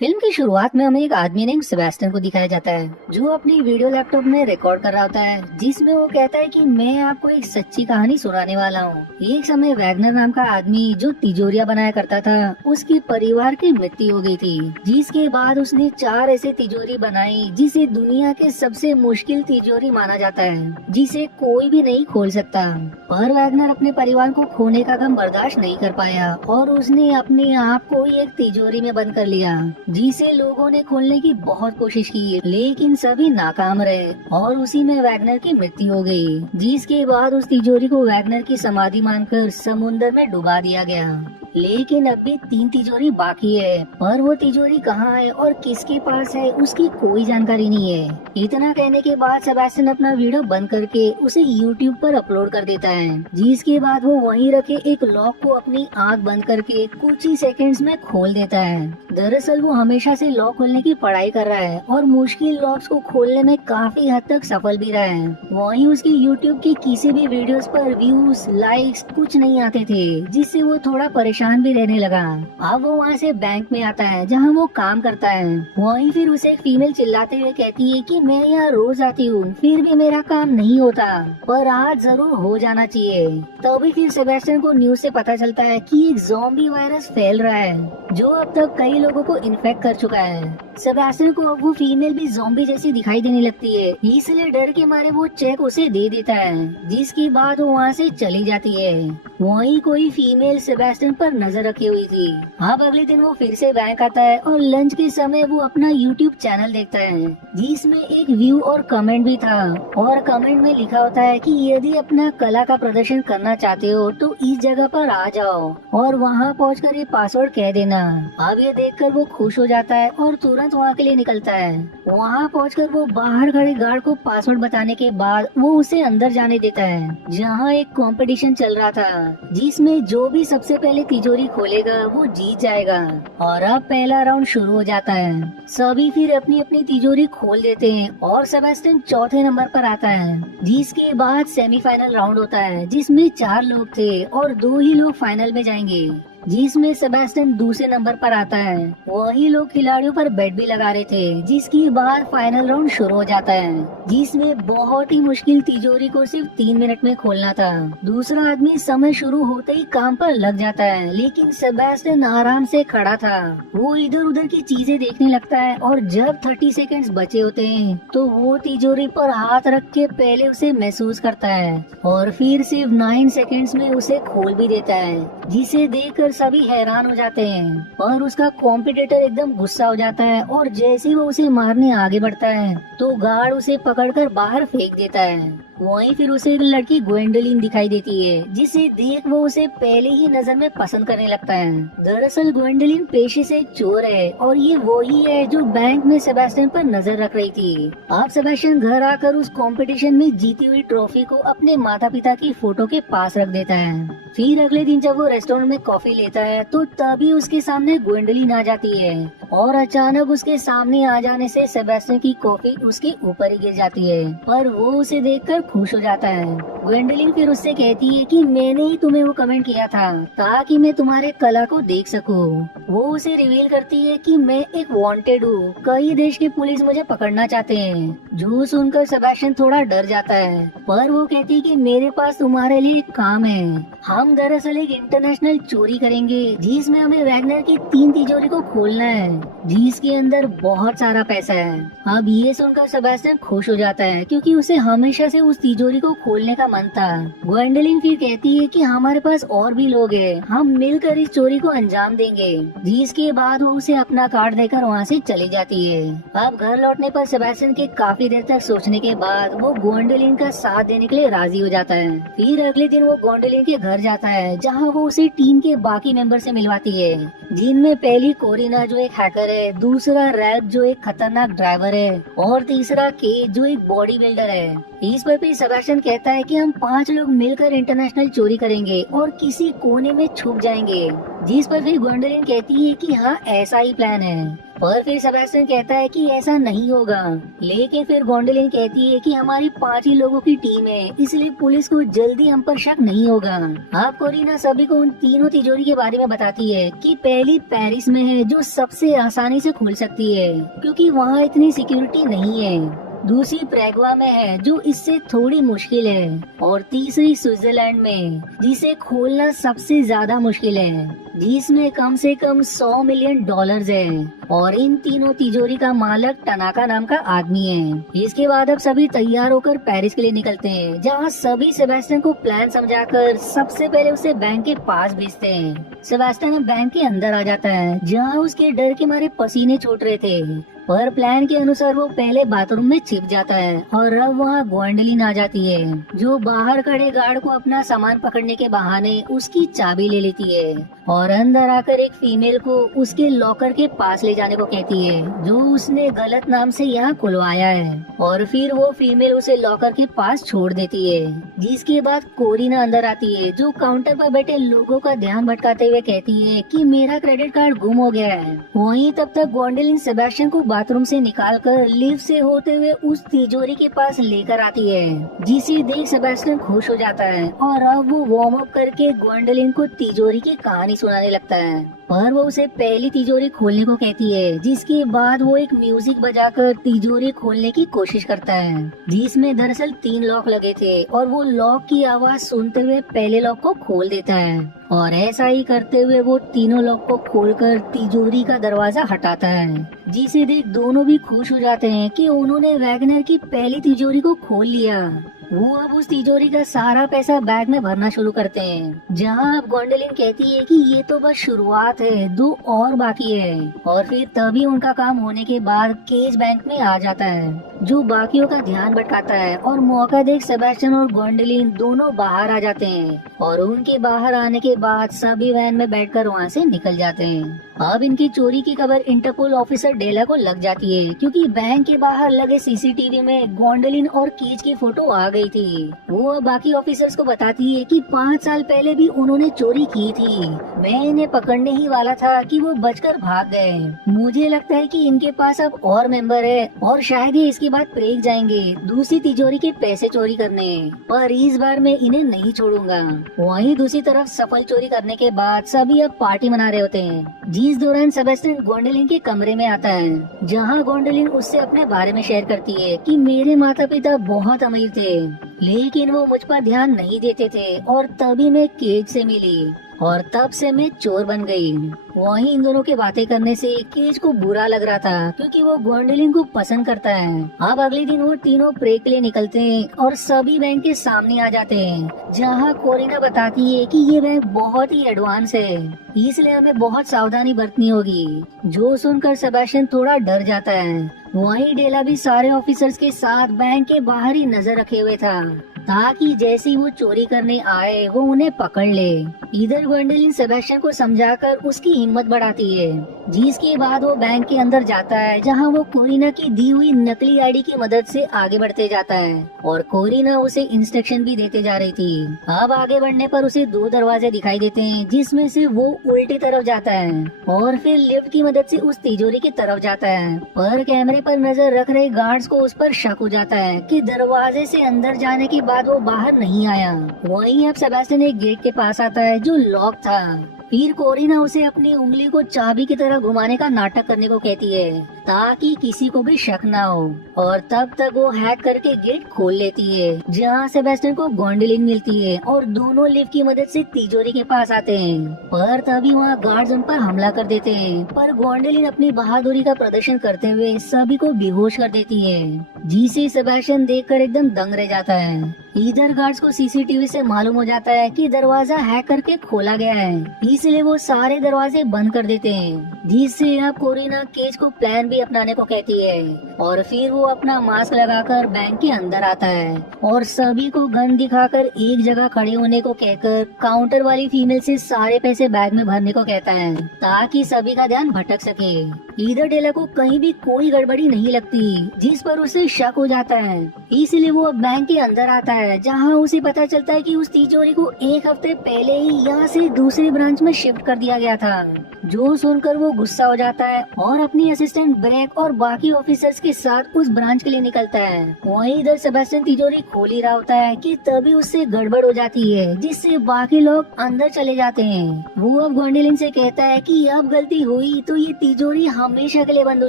Film की शुरुआत में हमें एक आदमी नेम सेबेस्टियन को दिखाया जाता है जो अपनी वीडियो लैपटॉप में रिकॉर्ड कर रहा होता है, जिसमें वो कहता है कि मैं आपको एक सच्ची कहानी सुनाने वाला हूँ। एक समय वैगनर नाम का आदमी जो तिजोरियां बनाया करता था, उसके परिवार की मृत्यु हो गई थी, जिसके बाद उसने 4 ऐसे तिजोरी बनाई जिसे दुनिया के सबसे मुश्किल तिजोरी माना जाता है, जिसे कोई भी नहीं खोल सकता। पर वैगनर अपने परिवार को खोने का गम बर्दाश्त नहीं कर पाया और उसने अपने आप को ही एक तिजोरी में बंद कर लिया, जिसे लोगों ने खोलने की बहुत कोशिश की, लेकिन सभी नाकाम रहे और उसी में वैगनर की मृत्यु हो गई। जिसके बाद उस तिजोरी को वैगनर की समाधि मानकर समुद्र में डुबा दिया गया। लेकिन अब भी 3 तिजोरी बाकी है, पर वो तिजोरी कहाँ है और किसके पास है उसकी कोई जानकारी नहीं है। इतना कहने के बाद सेबेस्टियन अपना वीडियो बंद करके उसे यूट्यूब पर अपलोड कर देता है, जिसके बाद वो वहीं रखे एक लॉक को अपनी आंख बंद करके कुछ ही सेकंड्स में खोल देता है। दरअसल वो हमेशा से लॉक खोलने की पढ़ाई कर रहा है और मुश्किल लॉक्स को खोलने में काफी हद तक सफल भी रहा है। वहीं उसके यूट्यूब के किसी भी वीडियोस पर व्यूज लाइक्स कुछ नहीं आते थे, जिससे वो थोड़ा परेशान भी रहने लगा। अब वो वहाँ से बैंक में आता है जहाँ वो काम करता है। वहीं फिर उसे एक फीमेल चिल्लाते हुए कहती है कि मैं यहाँ रोज आती हूँ, फिर भी मेरा काम नहीं होता, पर आज जरूर हो जाना चाहिए। तभी फिर सेबेस्टियन को न्यूज से पता चलता है कि एक ज़ॉम्बी वायरस फैल रहा है जो अब तक कई लोगों को इन्फेक्ट कर चुका है। सेबेस्टियन को अब वो फीमेल भी ज़ॉम्बी जैसी दिखाई देने लगती है, इसलिए डर के मारे वो चेक उसे दे देता है, जिसके बाद वो वहाँ से चली जाती है। वहीं कोई फीमेल सेबेस्टियन पर नजर रखी हुई थी। अब अगले दिन वो फिर से बैंक आता है और लंच के समय वो अपना यूट्यूब चैनल देखता है, जिसमें एक व्यू और कमेंट भी था और कमेंट में लिखा होता है कि यदि अपना कला का प्रदर्शन करना चाहते हो तो इस जगह पर आ जाओ और वहाँ पहुंचकर ये पासवर्ड कह देना। अब ये देखकर वो खुश हो जाता है और तुरंत वहाँ के लिए निकलता है। वहाँ पहुंचकर वो बाहर खड़े गार्ड को पासवर्ड बताने के बाद वो उसे अंदर जाने देता है, जहाँ एक कंपटीशन चल रहा था जिसमें जो भी सबसे पहले तिजोरी खोलेगा वो जीत जाएगा। और अब पहला राउंड शुरू हो जाता है। सभी फिर अपनी अपनी तिजोरी खोल देते हैं और सेबेस्टियन चौथे नंबर पर आता है। जिसके बाद सेमीफाइनल राउंड होता है जिसमें 4 लोग थे और 2 ही लोग फाइनल में जाएंगे, जिसमें सेबेस्टियन दूसरे नंबर पर आता है। वही लोग खिलाड़ियों पर बेट भी लगा रहे थे। जिसके बाद फाइनल राउंड शुरू हो जाता है, जिसमें बहुत ही मुश्किल तिजोरी को सिर्फ 3 मिनट में खोलना था। दूसरा आदमी समय शुरू होते ही काम पर लग जाता है, लेकिन सेबेस्टियन आराम से खड़ा था। वो इधर उधर की चीजें देखने लगता है और जब 30 सेकंड्स बचे होते हैं तो वो तिजोरी पर हाथ रख के पहले उसे महसूस करता है और फिर सिर्फ 9 सेकंड्स में उसे खोल भी देता है, जिसे देखकर सभी हैरान हो जाते हैं। और उसका कॉम्पिटिटर एकदम गुस्सा हो जाता है और जैसे ही वो उसे मारने आगे बढ़ता है तो गार्ड उसे पकड़कर बाहर फेंक देता है। वहीं फिर उसे एक लड़की ग्वेंडोलिन दिखाई देती है, जिसे देख वो उसे पहले ही नजर में पसंद करने लगता है। दरअसल ग्वेंडोलिन पेशे से एक चोर है और ये वही है जो बैंक में सेबेस्टियन पर नजर रख रही थी। अब सेबेस्टियन घर आकर उस कंपटीशन में जीती हुई ट्रॉफी को अपने माता पिता की फोटो के पास रख देता है। फिर अगले दिन जब वो रेस्टोरेंट में कॉफी लेता है तो तभी उसके सामने ग्वेंडोलिन आ जाती है और अचानक उसके सामने आ जाने से सेबेस्टियन की कॉफी उसके ऊपर ही गिर जाती है, पर वो उसे देखकर खुश हो जाता है। ग्वेंडोलिन फिर उससे कहती है कि मैंने ही तुम्हें वो कमेंट किया था ताकि मैं तुम्हारे कला को देख सकूं। वो उसे रिवील करती है कि मैं एक वांटेड हूँ, कई देश की पुलिस मुझे पकड़ना चाहते हैं। जो सुनकर सेबेस्टियन थोड़ा डर जाता है, पर वो कहती है कि मेरे पास तुम्हारे लिए एक काम है। हम दरअसल एक इंटरनेशनल चोरी करेंगे जिसमें हमें वैगनर की 3 तिजोरी को खोलना है, जिसके अंदर बहुत सारा पैसा है। अब ये सुनकर सेबेस्टियन खुश हो जाता है क्योंकि उसे हमेशा से उस तिजोरी को खोलने का मन था। ग्वेंडोलिन फिर कहती है कि हमारे पास और भी लोग हैं, हम मिलकर इस चोरी को अंजाम देंगे। जिसके बाद वो उसे अपना कार्ड देकर वहाँ से चली जाती है। अब घर लौटने पर सेबेस्टियन के काफी देर तक सोचने के बाद वो ग्वेंडोलिन का साथ देने के लिए राजी हो जाता है। फिर अगले दिन वो ग्वेंडोलिन के घर जाता है जहाँ वो उसे टीम के बाकी मेंबर से मिलवाती है, जिनमें पहली कोरिना जो एक हैकर है, दूसरा रैल्फ जो एक खतरनाक ड्राइवर है और तीसरा के जो एक बॉडी बिल्डर है। इस पर भी सेबेस्टियन कहता है कि हम 5 लोग मिलकर इंटरनेशनल चोरी करेंगे और किसी कोने में छुप जाएंगे। जिस पर फिर ग्वेंडोलिन कहती है कि हाँ ऐसा ही प्लान है। पर फिर सेबेस्टियन कहता है कि ऐसा नहीं होगा। लेकिन फिर गोंडोलिन कहती है कि हमारी 5 ही लोगों की टीम है, इसलिए पुलिस को जल्दी हम पर शक नहीं होगा। अब कोरिना सभी को उन तीनों तिजोरी के बारे में बताती है कि पहली पेरिस में है जो सबसे आसानी से खुल सकती है क्योंकि वहाँ इतनी सिक्योरिटी नहीं है। दूसरी प्रेगवा में है जो इससे थोड़ी मुश्किल है और तीसरी स्विट्जरलैंड में जिसे खोलना सबसे ज्यादा मुश्किल है जिसमें कम से कम $100 मिलियन है और इन तीनों तिजोरी का मालिक टनाका नाम का आदमी है। इसके बाद अब सभी तैयार होकर पेरिस के लिए निकलते हैं जहाँ सभी सेबेस्टियन को प्लान समझाकर सबसे पहले उसे बैंक के पास भेजते हैं। सेबेस्टियन बैंक के अंदर आ जाता है जहाँ उसके डर के मारे पसीने छूट रहे थे, पर प्लान के अनुसार वो पहले बाथरूम में छिप जाता है और अब वहाँ ग्वेंडोलिन आ जाती है जो बाहर खड़े गार्ड को अपना सामान पकड़ने के बहाने उसकी चाबी ले लेती है और अंदर आकर एक फीमेल को उसके लॉकर के पास ले जाने को कहती है जो उसने गलत नाम से यहाँ खुलवाया है और फिर वो फीमेल उसे लॉकर के पास छोड़ देती है। जिसके बाद कोरिना अंदर आती है जो काउंटर पर बैठे लोगों का ध्यान भटकाते हुए कहती है कि मेरा क्रेडिट कार्ड गुम हो गया है। वहीं तब तक ग्वेंडोलिन सेबेस्टियन को बाथरूम से निकालकर लिफ्ट से होते हुए उस तिजोरी के पास लेकर आती है जिसे देख सेबेस्टियन खुश हो जाता है और अब वो वार्म अप करके ग्वेंडोलिन को तिजोरी की कहानी सुनाने लगता है। पर वो उसे पहली तिजोरी खोलने को कहती है जिसके बाद वो एक म्यूजिक बजाकर तिजोरी खोलने की कोशिश करता है जिसमें दरअसल 3 लॉक लगे थे और वो लॉक की आवाज सुनते हुए पहले लॉक को खोल देता है और ऐसा ही करते हुए वो तीनों लॉक को खोलकर तिजोरी का दरवाजा हटाता है जिसे देख दोनों भी खुश हो जाते हैं कि उन्होंने वैगनर की पहली तिजोरी को खोल लिया। वो अब उस तिजोरी का सारा पैसा बैग में भरना शुरू करते हैं जहाँ अब ग्वेंडोलिन कहती है कि ये तो बस शुरुआत है, 2 और बाकी है और फिर तभी उनका काम होने के बाद केज बैंक में आ जाता है जो बाकियों का ध्यान भटकाता है और मौका देख सेबेस्टियन और ग्वेंडोलिन दोनों बाहर आ जाते हैं और उनके बाहर आने के बाद सभी वैन में बैठकर वहाँ से निकल जाते हैं। अब इनकी चोरी की खबर इंटरपोल ऑफिसर डेला को लग जाती है क्योंकि बैंक के बाहर लगे सीसीटीवी में ग्वेंडोलिन और केज की फोटो आ गई थी। वो अब बाकी ऑफिसर्स को बताती है कि 5 साल पहले भी उन्होंने चोरी की थी। मैं इन्हें पकड़ने ही वाला था कि वो बचकर भाग गए। मुझे लगता है कि इनके पास अब और मेंबर है और शायद ही इसके बाद ब्रेक जाएंगे दूसरी तिजोरी के पैसे चोरी करने, पर इस बार मैं इन्हें नहीं छोड़ूंगा। वहीं दूसरी तरफ सफल चोरी करने के बाद सभी अब पार्टी मना रहे होते हैं जिस दौरान सेबेस्टियन ग्वेंडोलिन के कमरे में आता है जहां ग्वेंडोलिन उससे अपने बारे में शेयर करती है कि मेरे माता पिता बहुत अमीर थे लेकिन वो मुझ पर ध्यान नहीं देते थे और तभी मैं केज से मिली और तब से मैं चोर बन गई। वहीं इन दोनों की बातें करने से केज को बुरा लग रहा था क्योंकि वो ग्वेंडोलिन को पसंद करता है। अब अगले दिन वो तीनों प्रे के लिए निकलते हैं और सभी बैंक के सामने आ जाते हैं जहां कोरिना बताती है कि ये बैंक बहुत ही एडवांस है इसलिए हमें बहुत सावधानी बरतनी होगी, जो सुनकर सेबेस्टियन थोड़ा डर जाता है। वहीं डेला भी सारे ऑफिसर्स के साथ बैंक के बाहर ही नजर रखे हुए था ताकि जैसे ही वो चोरी करने आए वो उन्हें पकड़ ले। इधर ग्वेंडोलिन सेबेस्टियन को समझाकर उसकी हिम्मत बढ़ाती है जिसके बाद वो बैंक के अंदर जाता है जहां वो कोरिना की दी हुई नकली आईडी की मदद से आगे बढ़ते जाता है और कोरिना उसे इंस्ट्रक्शन भी देते जा रही थी। अब आगे बढ़ने पर उसे 2 दरवाजे दिखाई देते हैं जिसमें से वो उल्टी तरफ जाता है और फिर लिफ्ट की मदद से उस तिजोरी की तरफ जाता है, पर कैमरे पर नजर रख रहे गार्ड्स को उस पर शक हो जाता है कि दरवाजे से अंदर जाने के बाद वो बाहर नहीं आया। वहीं अब सेबेस्टियन एक गेट के पास आता है जो लॉक था। फिर कोरिना उसे अपनी उंगली को चाबी की तरह घुमाने का नाटक करने को कहती है ताकि किसी को भी शक ना हो और तब तक वो हैक करके गेट खोल लेती है जहाँ सेबेस्टियन को ग्वेंडोलिन मिलती है और दोनों लिफ्ट की मदद से तिजोरी के पास आते हैं, पर तभी वहाँ गार्ड्स उन पर हमला कर देते हैं। पर ग्वेंडोलिन अपनी बहादुरी का प्रदर्शन करते हुए सभी को बेहोश कर देती है जिसे सेबेस्टियन देखकर एकदम दंग रह जाता है। इधर गार्ड्स को सीसीटीवी से मालूम हो जाता है कि दरवाजा हैक करके खोला गया है, इसलिए वो सारे दरवाजे बंद कर देते हैं जिससे अब कोरिना केज को प्लान भी अपनाने को कहती है और फिर वो अपना मास्क लगाकर बैंक के अंदर आता है और सभी को गन दिखाकर एक जगह खड़े होने को कहकर काउंटर वाली फीमेल से सारे पैसे बैग में भरने को कहता है ताकि सभी का ध्यान भटक सके। इधर डेला को कहीं भी कोई गड़बड़ी नहीं लगती, जिस पर उसे शक हो जाता है। इसलिए वो बैंक के अंदर आता है, जहां उसे पता चलता है कि उस तिजोरी को एक हफ्ते पहले ही यहाँ से दूसरी ब्रांच में शिफ्ट कर दिया गया था। जो सुनकर वो गुस्सा हो जाता है और अपनी असिस्टेंट ब्रेक और बाकी ऑफिसर्स के साथ उस ब्रांच के लिए निकलता है। वहीं इधर सेबेस्टियन तिजोरी खोल ही रहा होता है कि तभी उससे गड़बड़ हो जाती है, जिससे बाकी लोग अंदर चले जाते हैं। वो अब ग्वेंडोलिन से कहता है कि अब गलती हुई तो ये तिजोरी हमेशा के लिए बंद हो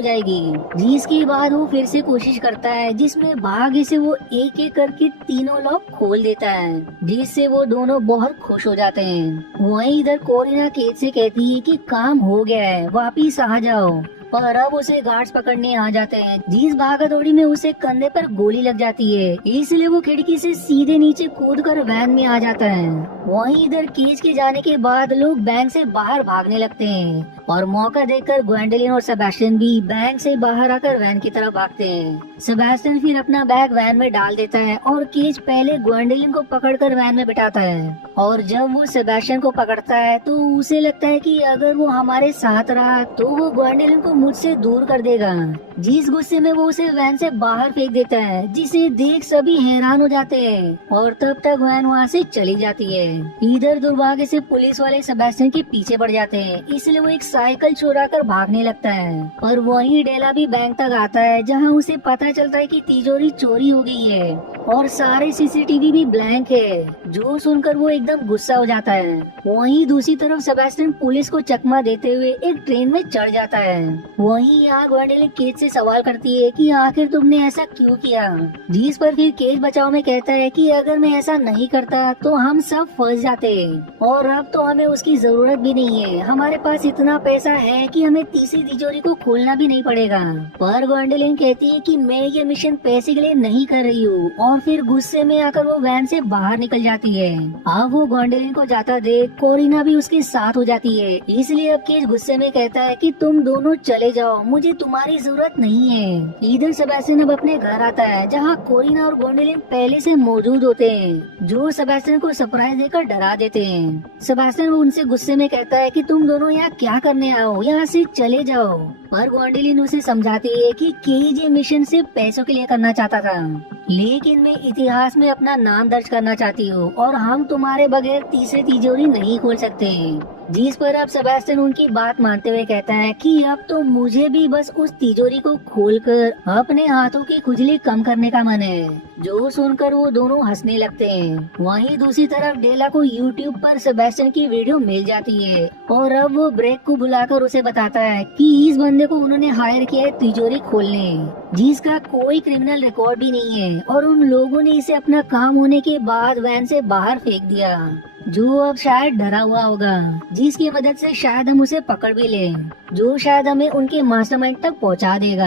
जाएगी। जिसके बाद वो फिर से कोशिश करता है, जिसमें भाग्य से वो एक एक करके तीनों लॉक खोल देता है, जिससे वो दोनों बहुत खुश हो जाते हैं। वहीं इधर कोरिना केट से कहती है कि काम हो गया है, वापिस आ जाओ। पर अब उसे गार्ड्स पकड़ने आ जाते हैं, जिस भागदौड़ी में उसे कंधे पर गोली लग जाती है, इसलिए वो खिड़की से सीधे नीचे कूदकर वैन में आ जाता है। वहीं इधर केज के जाने के बाद लोग बैंक से बाहर भागने लगते हैं और मौका देखकर ग्वेंडोलिन और सेबेस्टियन भी बैंक से बाहर आकर वैन की तरफ भागते हैं। सेबेस्टियन फिर अपना बैग वैन में डाल देता है और केज पहले ग्वेंडोलिन को पकड़कर वैन में बिठाता है। और जब वो सेबेस्टियन को पकड़ता है तो उसे लगता है कि अगर वो हमारे साथ रहा तो वो ग्वेंडोलिन को मुझसे दूर कर देगा। जिस गुस्से में वो उसे वैन से बाहर फेंक देता है, जिसे देख सभी हैरान हो जाते हैं और तब तक वैन वहाँ से चली जाती है। इधर दुर्भाग्य से पुलिस वाले सेबेस्टियन के पीछे पड़ जाते हैं, इसलिए वो एक साइकिल चुरा कर भागने लगता है। और वहीं डेला भी बैंक तक आता है, जहाँ उसे पता चलता है कि तिजोरी चोरी हो गई है और सारे सीसीटीवी भी ब्लैंक है। जो सुनकर वो एकदम गुस्सा हो जाता है। वहीं दूसरी तरफ सेबेस्टियन पुलिस को चकमा देते हुए एक ट्रेन में चढ़ जाता है। वहीं यहाँ ग्वेंडोलिन केज से सवाल करती है कि आखिर तुमने ऐसा क्यों किया, जिस पर फिर केज बचाव में कहता है कि अगर मैं ऐसा नहीं करता तो हम सब फंस जाते और अब तो हमें उसकी जरूरत भी नहीं है। हमारे पास इतना पैसा है कि हमें तीसरी तिजोरी को खोलना भी नहीं पड़ेगा। पर ग्वेंडोलिन कहती है कि मैं ये मिशन पैसे के लिए नहीं कर रही हूँ और फिर गुस्से में आकर वो वैन से बाहर निकल जाती है। अब वो ग्वेंडोलिन को जाता देख कोरिना भी उसके साथ हो जाती है, इसलिए अब केज गुस्से में कहता है कि तुम दोनों चले जाओ, मुझे तुम्हारी जरूरत नहीं है। इधर सेबेस्टियन अब अपने घर आता है, जहाँ कोरिना और ग्वेंडोलिन पहले से मौजूद होते हैं, जो सेबेस्टियन को सरप्राइज देकर डरा देते हैं। सेबेस्टियन उनसे गुस्से में कहता है कि तुम दोनों यहाँ क्या करने आओ, यहाँ से चले जाओ। पर ग्वेंडोलिन उसे समझाती है कि केज ये मिशन सिर्फ पैसों के लिए करना चाहता था, लेकिन मैं इतिहास में अपना नाम दर्ज करना चाहती हूँ और हम तुम्हारे बगैर तीसरी तिजोरी नहीं खोल सकते। जिस पर अब सेबेस्टियन उनकी बात मानते हुए कहता है कि अब तो मुझे भी बस उस तिजोरी को खोलकर अपने हाथों की खुजली कम करने का मन है। जो सुनकर वो दोनों हंसने लगते हैं। वहीं दूसरी तरफ डेला को यूट्यूब पर सेबेस्टियन की वीडियो मिल जाती है और अब वो ब्रेक को बुलाकर उसे बताता है कि इस बंदे को उन्होंने हायर किया है तिजोरी खोलने, जिसका कोई क्रिमिनल रिकॉर्ड भी नहीं है और उन लोगों ने इसे अपना काम होने के बाद वैन से बाहर फेंक दिया, जो अब शायद डरा हुआ होगा, जिसकी मदद से शायद हम उसे पकड़ भी लें, जो शायद हमें उनके मास्टरमाइंड तक पहुंचा देगा।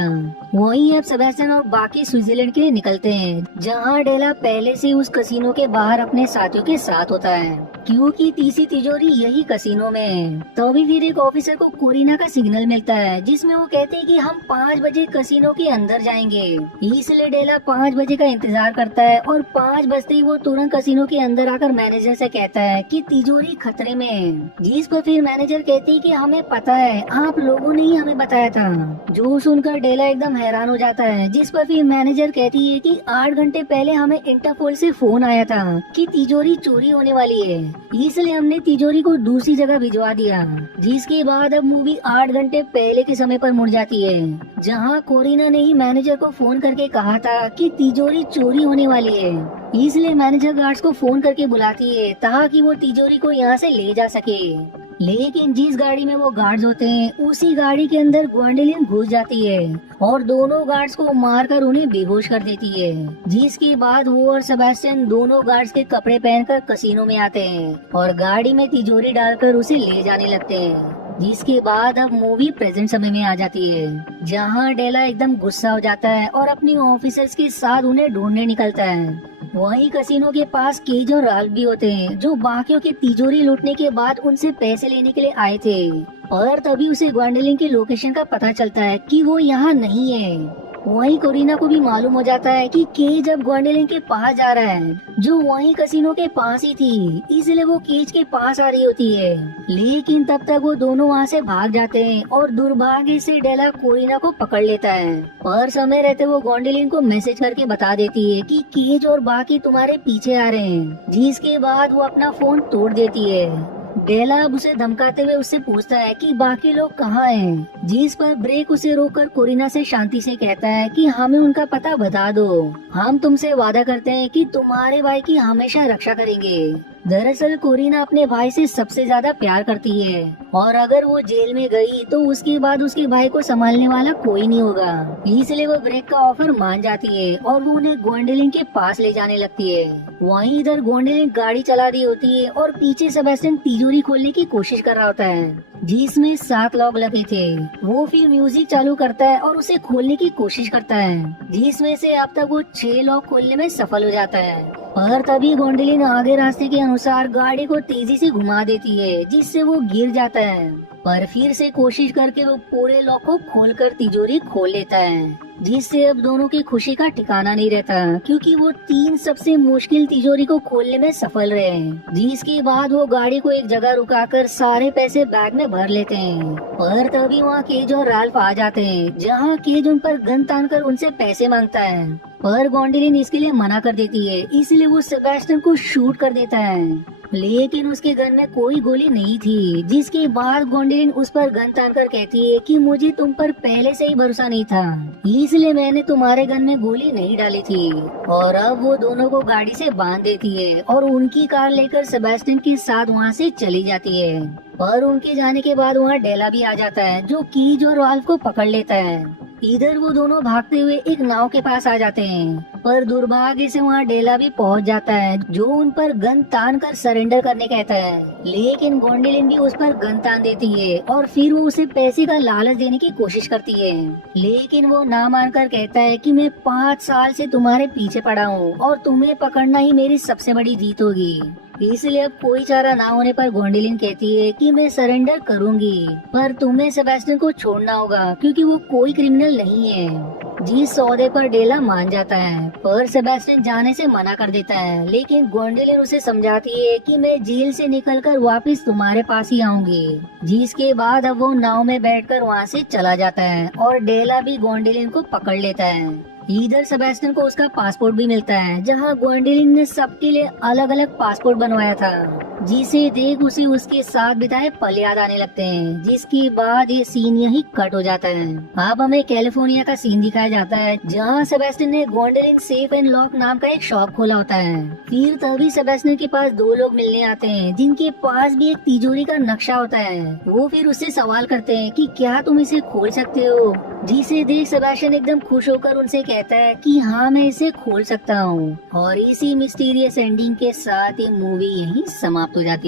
वहीं अब सेबेस्टियन और बाकी स्विट्जरलैंड के लिए निकलते हैं, जहां डेला पहले से उस कसिनो के बाहर अपने साथियों के साथ होता है, क्योंकि तीसरी तिजोरी यही कसिनो में है। तभी फिर एक ऑफिसर को कोरिना का सिग्नल मिलता है, जिसमें वो कहते हैं कि हम 5 बजे कसिनो के अंदर जाएंगे। इसलिए डेला 5 बजे का इंतजार करता है और 5 बजते ही वो तुरंत कसिनो के अंदर आकर मैनेजर से कहता है कि तिजोरी खतरे में है। जिस पर फिर मैनेजर कहती है कि हमें पता है, आप लोगों ने ही हमें बताया था। जो सुनकर डेला एकदम हैरान हो जाता है। जिस पर फिर मैनेजर कहती है कि 8 घंटे पहले हमें इंटरपोल से फोन आया था कि तिजोरी चोरी होने वाली है, इसलिए हमने तिजोरी को दूसरी जगह भिजवा दिया। जिसके बाद अब मूवी 8 घंटे पहले के समय पर मुड़ जाती है, जहां कोरिना ने ही मैनेजर को फोन करके कहा था कि तिजोरी चोरी होने वाली है। इसलिए मैनेजर गार्ड्स को फोन करके बुलाती है ताकि वो तिजोरी को यहाँ से ले जा सके। लेकिन जिस गाड़ी में वो गार्ड्स होते हैं, उसी गाड़ी के अंदर ग्वेंडोलिन घुस जाती है और दोनों गार्ड्स को मारकर उन्हें बेहोश कर देती है। जिसके बाद वो और सेबेस्टियन दोनों गार्ड्स के कपड़े पहनकर कसिनो में आते हैं और गाड़ी में तिजोरी डालकर उसे ले जाने लगते हैं। जिसके बाद अब मूवी प्रेजेंट समय में आ जाती है, जहां डेला एकदम गुस्सा हो जाता है और अपनी ऑफिसर्स के साथ उन्हें ढूंढने निकलता है। वहीं कसिनो के पास केज और राल्फ भी होते हैं, जो बाकियों की तिजोरी लूटने के बाद उनसे पैसे लेने के लिए आए थे। और तभी उसे ग्वेंडोलिन की लोकेशन का पता चलता है कि वो यहाँ नहीं है। वहीं कोरिना को भी मालूम हो जाता है कि केज अब ग्वेंडोलिन के पास जा रहा है, जो वहीं कसिनो के पास ही थी, इसलिए वो केज के पास आ रही होती है। लेकिन तब तक वो दोनों वहाँ से भाग जाते हैं और दुर्भाग्य से डेला कोरिना को पकड़ लेता है। पर समय रहते वो ग्वेंडोलिन को मैसेज करके बता देती है कि केज और बाकी तुम्हारे पीछे आ रहे हैं, जिसके बाद वो अपना फोन तोड़ देती है। डेला अब उसे धमकाते हुए उससे पूछता है कि बाकी लोग कहाँ हैं, जिस पर ब्रेक उसे रोककर कोरिना से शांति से कहता है कि हमें उनका पता बता दो, हम तुमसे वादा करते हैं कि तुम्हारे भाई की हमेशा रक्षा करेंगे। दरअसल कोरिना अपने भाई से सबसे ज्यादा प्यार करती है और अगर वो जेल में गई तो उसके बाद उसके भाई को संभालने वाला कोई नहीं होगा, इसलिए वो ब्रेक का ऑफर मान जाती है और वो उन्हें ग्वेंडोलिन के पास ले जाने लगती है। वहीं इधर ग्वेंडोलिन गाड़ी चला रही होती है और पीछे सेबेस्टियन तिजोरी खोलने की कोशिश कर रहा होता है, जिसमें 7 लॉक लगे थे। वो फिर म्यूजिक चालू करता है और उसे खोलने की कोशिश करता है, जिसमें से अब तक वो 6 लॉक खोलने में सफल हो जाता है। पर तभी ग्वेंडोलिन आगे रास्ते के अनुसार गाड़ी को तेजी से घुमा देती है, जिससे वो गिर जाता है। पर फिर से कोशिश करके वो पूरे लॉक को खोलकर तिजोरी खोल लेता है, जिससे अब दोनों की खुशी का ठिकाना नहीं रहता, क्योंकि वो 3 सबसे मुश्किल तिजोरी को खोलने में सफल रहे। जिसके बाद वो गाड़ी को एक जगह रुकाकर सारे पैसे बैग में भर लेते हैं। पर तभी वहाँ केज और राल्फ आ जाते हैं, जहाँ केज उन पर गन तानकर उनसे पैसे मांगता है। पर ग्वेंडोलिन इसके लिए मना कर देती है, इसलिए वो सेबेस्टियन को शूट कर देता है। लेकिन उसके गन में कोई गोली नहीं थी, जिसके बाद ग्वेंडोलिन उस पर गन तानकर कहती है कि मुझे तुम पर पहले से ही भरोसा नहीं था, इसलिए मैंने तुम्हारे गन में गोली नहीं डाली थी। और अब वो दोनों को गाड़ी से बांध देती है और उनकी कार लेकर सेबेस्टियन के साथ वहाँ से चली जाती है। पर उनके जाने के बाद वहाँ डेला भी आ जाता है, जो कीज और राल्फ को पकड़ लेता है। इधर वो दोनों भागते हुए एक नाव के पास आ जाते हैं, पर दुर्भाग्य से वहाँ डेला भी पहुँच जाता है, जो उन पर गन तान कर सरेंडर करने कहता है। लेकिन ग्वेंडोलिन भी उस पर गन तान देती है और फिर वो उसे पैसे का लालच देने की कोशिश करती है। लेकिन वो ना मानकर कहता है कि मैं 5 साल से तुम्हारे पीछे पड़ा हूँ और तुम्हें पकड़ना ही मेरी सबसे बड़ी जीत होगी। इसलिए अब कोई चारा ना होने पर ग्वेंडोलिन कहती है कि मैं सरेंडर करूंगी, पर तुम्हें सेबेस्टियन को छोड़ना होगा, क्योंकि वो कोई क्रिमिनल नहीं है। जिस सौदे पर डेला मान जाता है, पर सेबेस्टियन जाने से मना कर देता है। लेकिन ग्वेंडोलिन उसे समझाती है कि मैं जेल से निकलकर वापस तुम्हारे पास ही आऊंगी। जिसके बाद अब वो नाव में बैठकर वहाँ से चला जाता है और डेला भी ग्वेंडोलिन को पकड़ लेता है। इधर सेबेस्टियन को उसका पासपोर्ट भी मिलता है, जहाँ ग्वेंडोलिन ने सबके लिए अलग अलग पासपोर्ट बनवाया था, जिसे देख उसे उसके साथ बिताए पल याद आने लगते हैं। जिसके बाद ये सीन यही कट हो जाता है। अब हमें कैलिफोर्निया का सीन दिखाया जाता है, जहाँ सेबेस्टियन ने ग्वेंडोलिन सेफ एंड लॉक नाम का एक शॉप खोला होता है। फिर तभी सेबेस्टियन के पास 2 लोग मिलने आते हैं, जिनके पास भी एक तिजोरी का नक्शा होता है। वो फिर उससे सवाल करते हैं कि क्या तुम इसे खोल सकते हो, जिसे देख सेबेस्टियन एकदम खुश होकर उनसे कहता है कि हाँ मैं इसे खोल सकता हूँ। और इसी मिस्टीरियस एंडिंग के साथ ये मूवी यहीं समाप्त हो जाती है।